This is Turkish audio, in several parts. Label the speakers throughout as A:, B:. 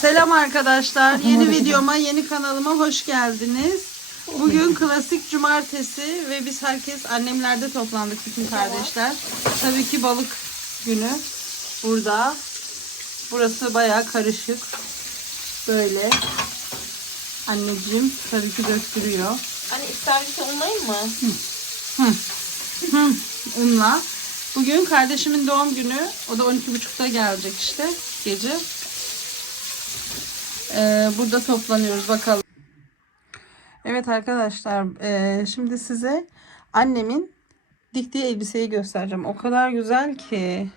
A: Selam arkadaşlar. Yeni videoma, yeni kanalıma hoş geldiniz. Bugün klasik cumartesi ve biz herkes annemlerde toplandık bütün kardeşler. Tabii ki balık günü burada. Burası bayağı karışık. Böyle. Anneciğim tabii ki döktürüyor.
B: Anne istersen olmayayım mı?
A: Unla. Bugün kardeşimin doğum günü. O da 12.30'da gelecek işte gece. Ee, burada toplanıyoruz bakalım. Evet arkadaşlar ee, şimdi size annemin diktiği elbiseyi göstereceğim. O kadar güzel ki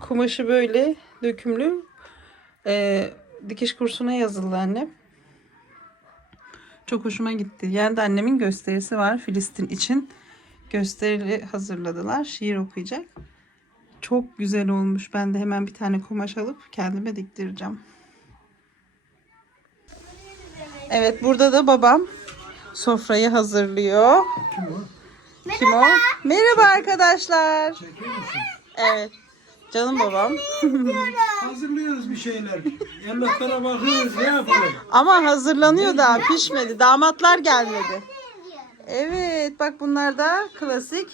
A: kumaşı böyle dökümlü Ee, dikiş kursuna yazıldı annem. Çok hoşuma gitti. Yani de annemin gösterisi var Filistin için gösterili hazırladılar. Şiir okuyacak. Çok güzel olmuş. Ben de hemen bir tane kumaş alıp kendime diktireceğim. Evet burada da babam sofrayı hazırlıyor. Kim o? Kim o? Merhaba arkadaşlar. Evet. Canım babam.
C: Hazırlıyoruz bir şeyler. Yemeklere bakıyoruz. Ne yapalım?
A: Ama hazırlanıyor daha pişmedi. Damatlar gelmedi. Evet bak bunlar da klasik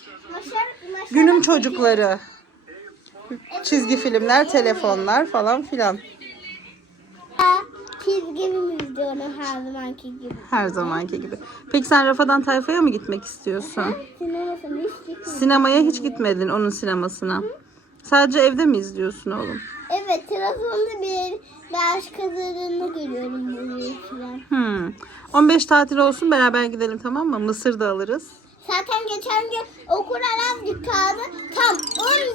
A: günüm çocukları. Çizgi filmler, telefonlar falan filan.
D: Çizgimi izliyorum her zamanki gibi.
A: Her zamanki gibi. Peki sen Rafadan Tayfa'ya mı gitmek istiyorsun?
D: Sinemasını hiç gitmedim.
A: Sinemaya hiç gitmedin onun sinemasına. Sadece evde mi izliyorsun oğlum?
D: Evet telefonda bir başkalarını görüyorum böyle falan.
A: Hmm. 15 tatil olsun beraber gidelim tamam mı? Mısır da alırız.
D: Zaten geçen gün okul aram dükkanı tam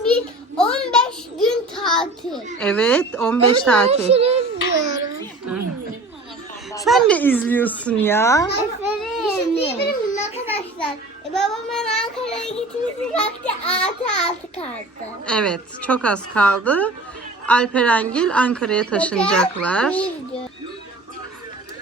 D: 11 15 gün tatil.
A: Evet 15 tatil.
D: Görüşürüz.
A: Sen ne izliyorsun ya?
D: Aferin. Diyebilirim arkadaşlar. E, babamın Ankara'ya gitmesi vakti artı altı kaldı.
A: Evet çok az kaldı. Alperengil Ankara'ya taşınacaklar.
D: Bir.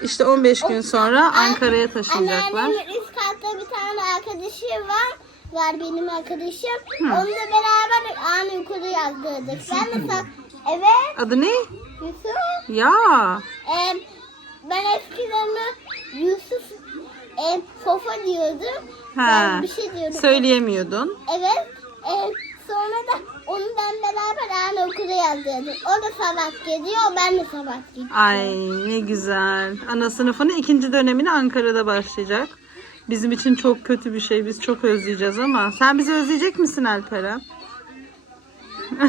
A: İşte 15 gün sonra Ankara'ya taşınacaklar.
D: Anneannemin üst katta bir tane arkadaşı var. Var benim arkadaşım. Onunla beraber aynı yukarı yazdırdık. Ben de evet
A: Adı ne?
D: Yusuf.
A: Ya.
D: Em, ben eskiden Yusuf em, Fofa diyordum.
A: Ha.
D: Ben bir şey diyordum.
A: Söyleyemiyordun.
D: Evet. em, sonra da onu ben beraber aynı okula yazdırdık. O da sabah gidiyor, ben de sabah gidiyorum.
A: Ay ne güzel. Ana sınıfının ikinci dönemini Ankara'da başlayacak. Bizim için çok kötü bir şey. Biz çok özleyeceğiz ama. Sen bizi özleyecek misin Alperen?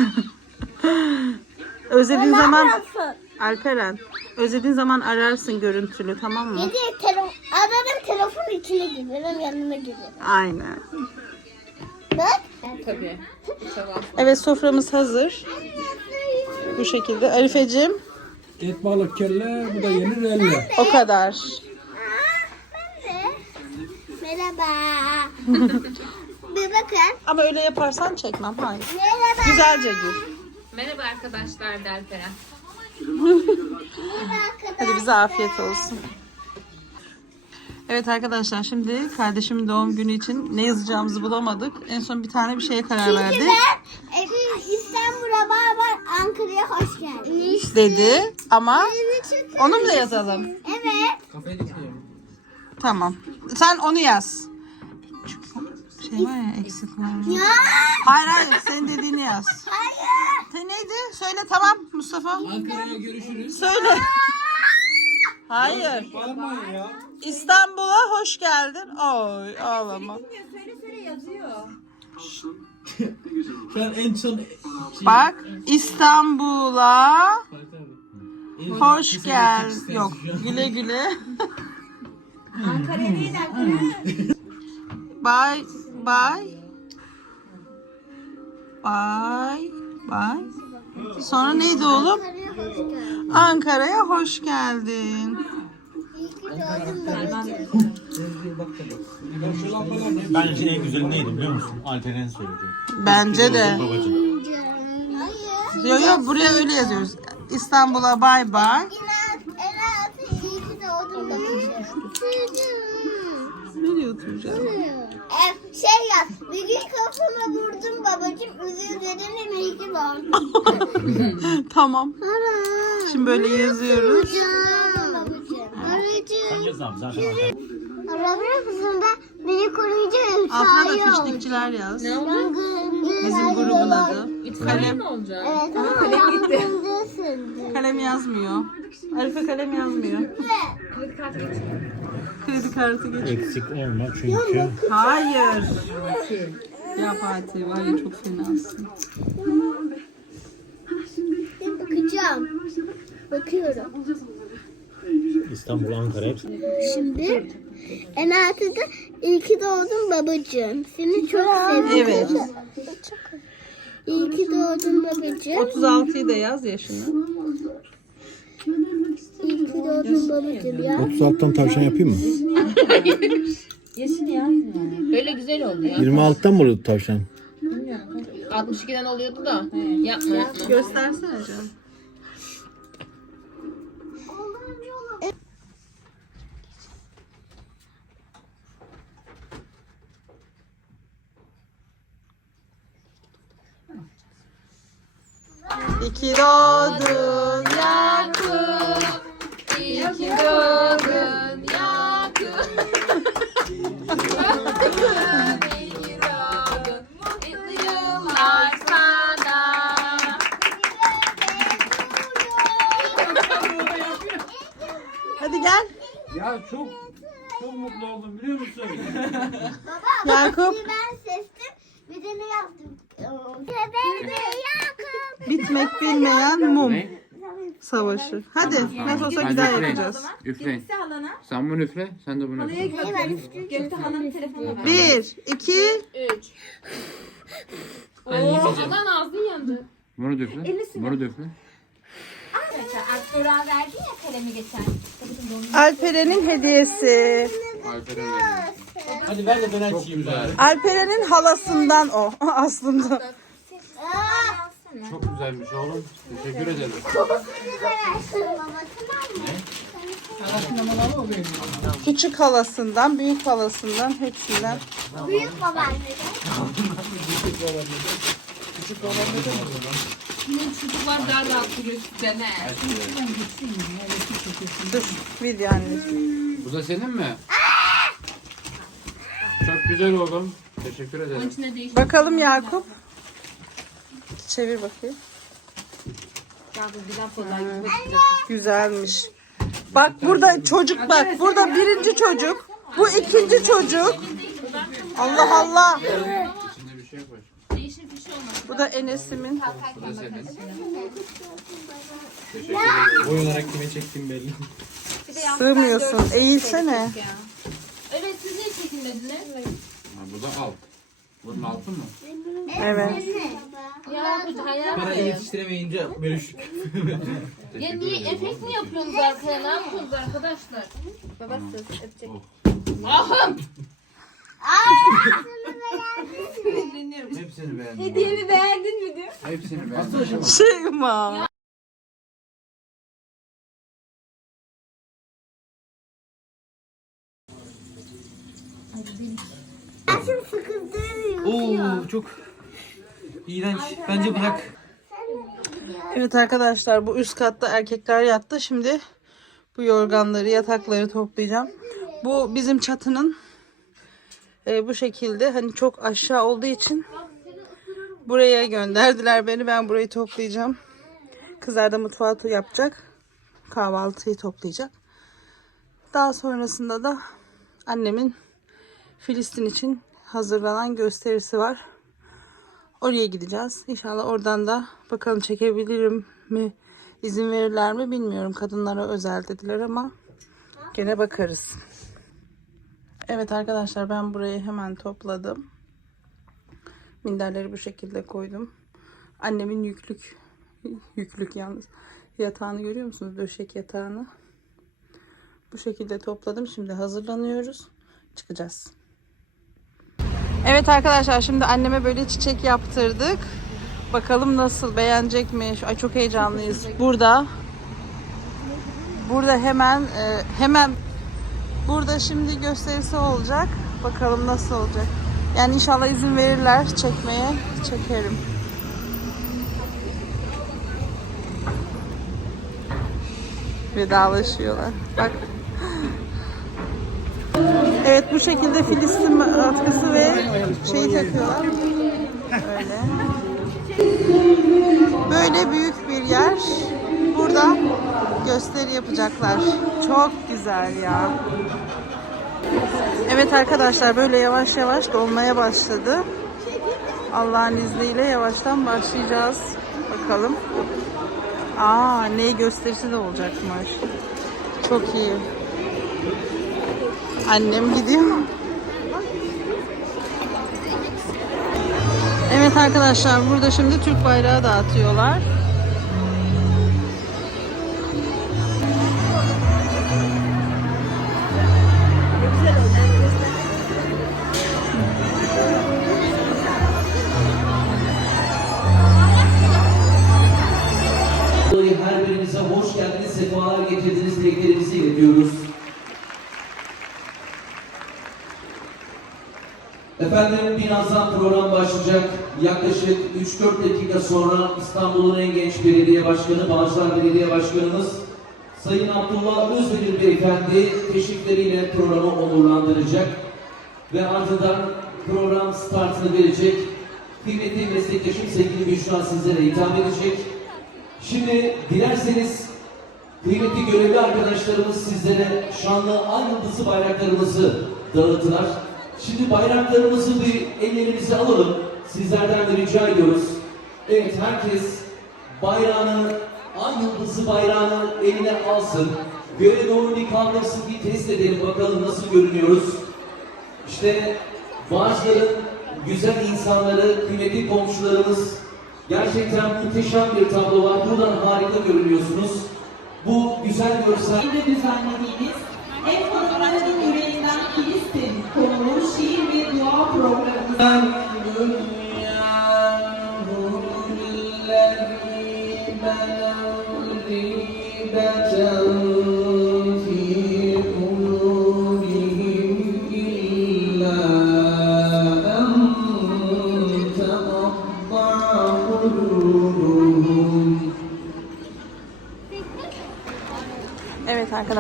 A: Özlediğin zaman
D: yapıyorsun?
A: Alperen, özlediğin zaman ararsın görüntülü tamam mı?
D: Gece telefon, ararım telefon içine girerim yanına girerim.
A: Aynen.
D: Bak.
B: Tabii.
A: Evet soframız hazır. Bu şekilde. Arifeciğim
C: Et balık kelle, bu da yenir elle.
A: o kadar.
D: Aa, ben de. Merhaba. bir bakın.
A: Ama öyle yaparsan çekmem. Hayır.
D: Merhaba.
A: Güzelce gül.
B: Merhaba arkadaşlar Delperen.
A: Hadi bize afiyet olsun. Evet arkadaşlar şimdi kardeşimin doğum günü için ne yazacağımızı bulamadık. En son bir tane bir şeye karar
D: Çünkü
A: verdik.
D: ben e, İstanbul'a beraber Ankara'ya hoş geldiniz.
A: Dedi ama onu mu da yazalım?
D: Evet.
A: Tamam. Sen onu yaz. Çünkü şey var ya eksik var.
D: Ya.
A: Hayır hayır senin dediğini yaz.
D: Hayır.
A: Neydi? Söyle tamam Mustafa.
C: Ankara'ya görüşürüz.
A: Söyle. Hayır.
C: Bağırmayın ya.
A: İstanbul'a hoş geldin. Oy ağlama.
C: Ben en son...
A: Bak İstanbul'a hoş gel. Yok güle güle.
B: Ankara'ya değil Ankara'ya.
A: Bye bye. Bye bye. Sonra neydi oğlum?
D: Ankara'ya hoş geldin. Babacığım.
E: Bence en güzeli neydi biliyor musun? Alperen söyledi.
A: Bence de.
E: Babacım.
D: Hayır.
A: Yo yo buraya öyle yazıyoruz. İstanbul'a
D: doğdun babacığım.
A: Nereye oturacağım?
D: Şey yap. Bir gün kafama vurdum babacığım. Özür dilerim iyi ki var.
A: Tamam. Şimdi böyle yazıyoruz.
E: Sen
D: Babacığım.
E: yaz abi zaten. arkadaşlar.
D: Arabaya kızında beni koruyunca
A: Altına da
D: üflüyor.
A: fişlikçiler yaz.
B: Ne oldu?
A: Bizim grubun adı.
B: Mi olacak?
D: Evet ama aklımda sürdü.
A: Kalem yazmıyor. Arife kalem yazmıyor.
B: Kredi kartı geç.
A: Kredi kartı geç.
E: Eksik olma çünkü.
A: Hayır. Ya Fatih var ya çok fenasın.
D: Bakacağım. Bakıyorum.
E: İstanbul, Ankara hepsi.
D: Şimdi en altıda iyi ki doğdun babacığım. Seni çok seviyorum.
A: Evet.
D: İyi ki doğdun babacığım.
A: 36'yı da yaz yaşını.
D: Doğdun babacığım ya.
F: 36'tan tavşan yapayım mı?
B: Böyle güzel oluyor.
F: 26'tan mı oluyordu tavşan?
B: 62'den oluyordu da. Yapma yapma.
A: Göstersene canım. İki doğdun
B: yıllar sana.
A: Hadi gel.
C: Ya çok çok mutlu oldum biliyor musun?
A: Yakup.
D: Bir ben sestim. Bir de ne yaptım? Bebe Yakup.
A: Bitmek bilmeyen mum savaşı. Hadi nasıl olsa bir daha
G: üfleyin.
A: yapacağız.
G: Üfleyin. Sen bunu üfle, sen de bunu üfle.
A: Bir, iki,
B: Üç. Oo, aman ağzın yandı.
G: Bunu da üfle. Bunu da üfle.
A: Alperen'in hediyesi.
G: Alperen.
E: Hadi ver de ben açayım bari.
A: Alperen'in halasından o aslında.
G: Çok güzelmiş oğlum. Teşekkür ederim.
A: Küçük halasından, büyük halasından, hepsinden.
D: Büyük babaanneden.
B: Çocuklar daha rahat duruyor sizden he.
A: Dur, video anneciğim.
G: Bu da senin mi? Çok güzel oğlum. Teşekkür ederim.
A: Bakalım Yakup. Çevir bakayım. Güzelmiş. Bak burada çocuk bak. Burada birinci çocuk. Bu ikinci çocuk. Allah Allah.
G: İçinde bir şey koy.
B: Değişir bir şey olmaz.
A: Bu da Enes'imin.
G: Bu.
E: Boy olarak kime çektiğim belli.
A: Sığmıyorsun. Eğilsene.
B: Evet siz niye çekinmediniz?
G: Ha, bu da alt. Bunun altı mı?
A: Evet.
B: Ya bu hayal
E: Para yetiştiremeyince bölüştük.
B: Ya niye efekt mi yapıyorsunuz arkaya? Ne yapıyorsunuz arkadaşlar?
G: Hepsini beğendim. Hediyemi beğendin mi diyor? Hepsini beğendim.
A: Şeyma.
D: Şimdi sıkıntı
E: Oo çok iğrenç. Bence bırak.
A: Evet arkadaşlar bu üst katta erkekler yattı. Şimdi bu yorganları, yatakları toplayacağım. Bu bizim çatının e, bu şekilde hani çok aşağı olduğu için buraya gönderdiler beni. Ben burayı toplayacağım. Kızlar da mutfağı yapacak. Kahvaltıyı toplayacak. Daha sonrasında da annemin Filistin için hazırlanan gösterisi var. Oraya gideceğiz. İnşallah oradan da bakalım çekebilirim mi? izin verirler mi bilmiyorum. Kadınlara özel dediler ama gene bakarız. Evet arkadaşlar ben burayı hemen topladım. Minderleri bu şekilde koydum. Annemin yüklük yüklük yalnız yatağını görüyor musunuz? Döşek yatağını. Bu şekilde topladım. Şimdi hazırlanıyoruz. Çıkacağız. Evet arkadaşlar şimdi anneme böyle çiçek yaptırdık. Bakalım nasıl beğenecek mi? Ay çok heyecanlıyız. Burada burada hemen e, hemen burada şimdi gösterisi olacak. Bakalım nasıl olacak. Yani inşallah izin verirler çekmeye. Çekerim. Vedalaşıyorlar. Bak. Evet bu şekilde Filistin atkısı ve şeyi takıyorlar. Öyle. Böyle büyük bir yer. Burada gösteri yapacaklar. Çok güzel ya. Evet arkadaşlar böyle yavaş yavaş dolmaya başladı. Allah'ın izniyle yavaştan başlayacağız. Bakalım. Aa ne gösterisi de olacakmış. Çok iyi. Annem gidiyor. Evet arkadaşlar burada şimdi Türk bayrağı dağıtıyorlar.
H: Efendim birazdan program başlayacak. Yaklaşık 3-4 dakika sonra İstanbul'un en genç belediye başkanı, Bağcılar Belediye Başkanımız Sayın Abdullah Özdemir Beyefendi teşvikleriyle programı onurlandıracak. Ve ardından program startını verecek. Kıymetli meslektaşım sevgili Büşra sizlere hitap edecek. Şimdi dilerseniz kıymetli görevli arkadaşlarımız sizlere şanlı ay yıldızı bayraklarımızı dağıttılar. Şimdi bayraklarımızı bir ellerimize alalım. Sizlerden de rica ediyoruz. Evet herkes bayrağını, ay yıldızı bayrağını eline alsın. Göre doğru bir kaldırsın bir test edelim bakalım nasıl görünüyoruz. İşte Bağcılar'ın güzel insanları, kıymetli komşularımız gerçekten muhteşem bir tablo var. Buradan harika görünüyorsunuz. Bu güzel görsel
I: Yine düzenlediğimiz ev hanımlarının yüreğinden Filistin konulu şiir ve dua programımız.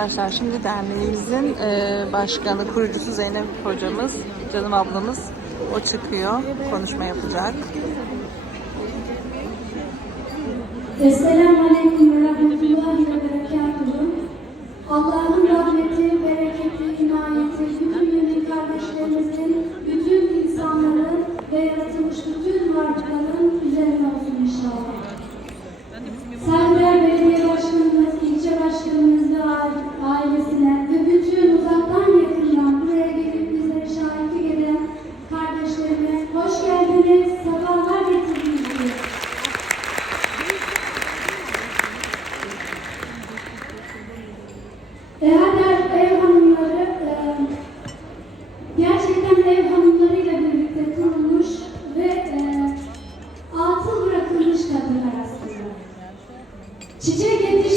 A: Arkadaşlar şimdi derneğimizin e, başkanı, kurucusu Zeynep hocamız, canım ablamız o çıkıyor, konuşma yapacak.
J: Esselamu Aleyküm ve Rahmetullahi ve Berekatuhu. Çiçek yetiştirmek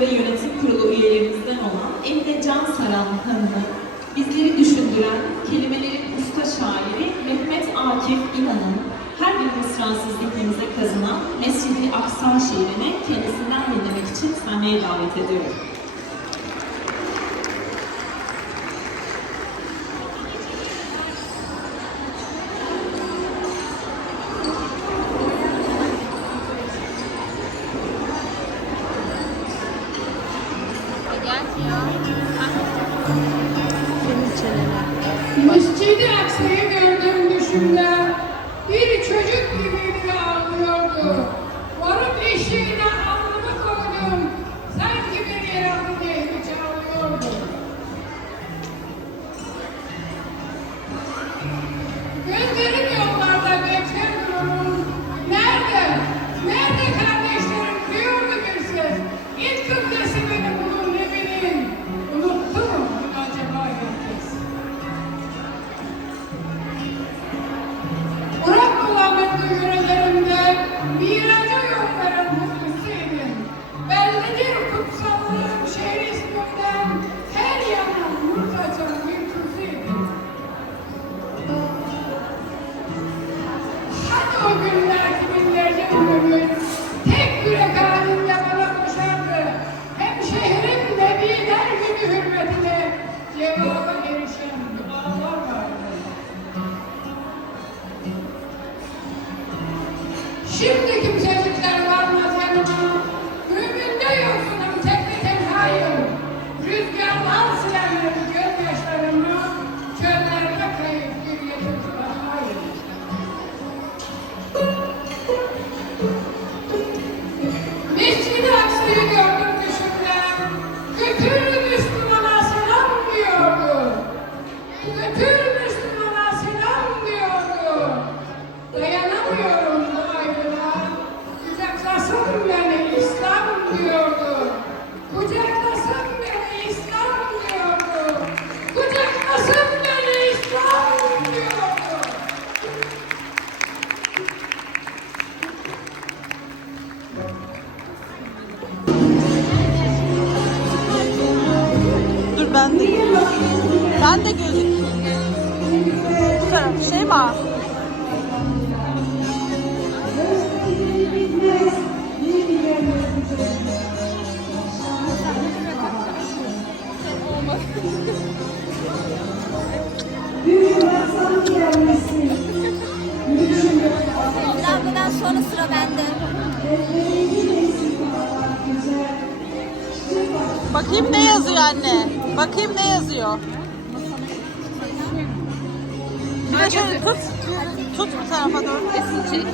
I: Ve Yönetim Kurulu üyelerimizden olan Emine Can Saran Hanım'ı bizleri düşündüren kelimelerin usta şairi Mehmet Akif İnan'ın her bir mısrasız iklimize kazanan Mescid-i Aksa şiirini kendisinden dinlemek için sahneye davet ediyorum.
K: Hallelujah. Ama günlerce binlerce
J: ömürleri anne. Bakayım ne yazıyor. Bir de şöyle tut. Tut bu tarafa doğru. Kesin.